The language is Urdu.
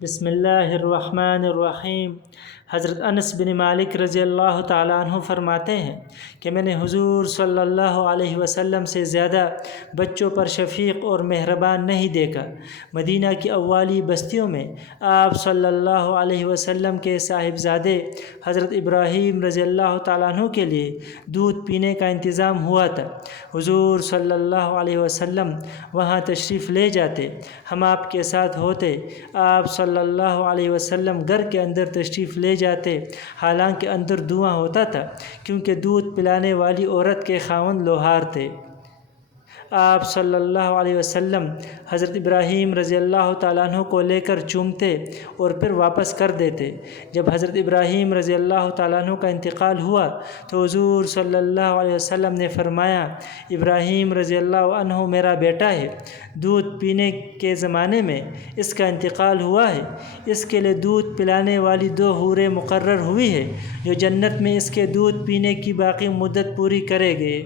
بسم اللہ الرحمن الرحیم۔ حضرت انس بن مالک رضی اللہ تعالیٰ عنہ فرماتے ہیں کہ میں نے حضور صلی اللہ علیہ وسلم سے زیادہ بچوں پر شفیق اور مہربان نہیں دیکھا۔ مدینہ کی اوالی بستیوں میں آپ صلی اللہ علیہ وسلم کے صاحبزادے حضرت ابراہیم رضی اللہ تعالیٰ عنہ کے لیے دودھ پینے کا انتظام ہوا تھا۔ حضور صلی اللہ علیہ وسلم وہاں تشریف لے جاتے، ہم آپ کے ساتھ ہوتے۔ آپ صلی اللہ علیہ وسلم گھر کے اندر تشریف لے جاتے، حالانکہ اندر دھواں ہوتا تھا، کیونکہ دودھ پلانے والی عورت کے خاوند لوہار تھے۔ آپ صلی اللہ علیہ وسلم حضرت ابراہیم رضی اللہ تعالیٰ عنہ کو لے کر چومتے اور پھر واپس کر دیتے۔ جب حضرت ابراہیم رضی اللہ تعالیٰ عنہ کا انتقال ہوا تو حضور صلی اللہ علیہ وسلم نے فرمایا، ابراہیم رضی اللہ عنہ میرا بیٹا ہے، دودھ پینے کے زمانے میں اس کا انتقال ہوا ہے، اس کے لیے دودھ پلانے والی 2 حوریں مقرر ہوئی ہے جو جنت میں اس کے دودھ پینے کی باقی مدت پوری کرے گے۔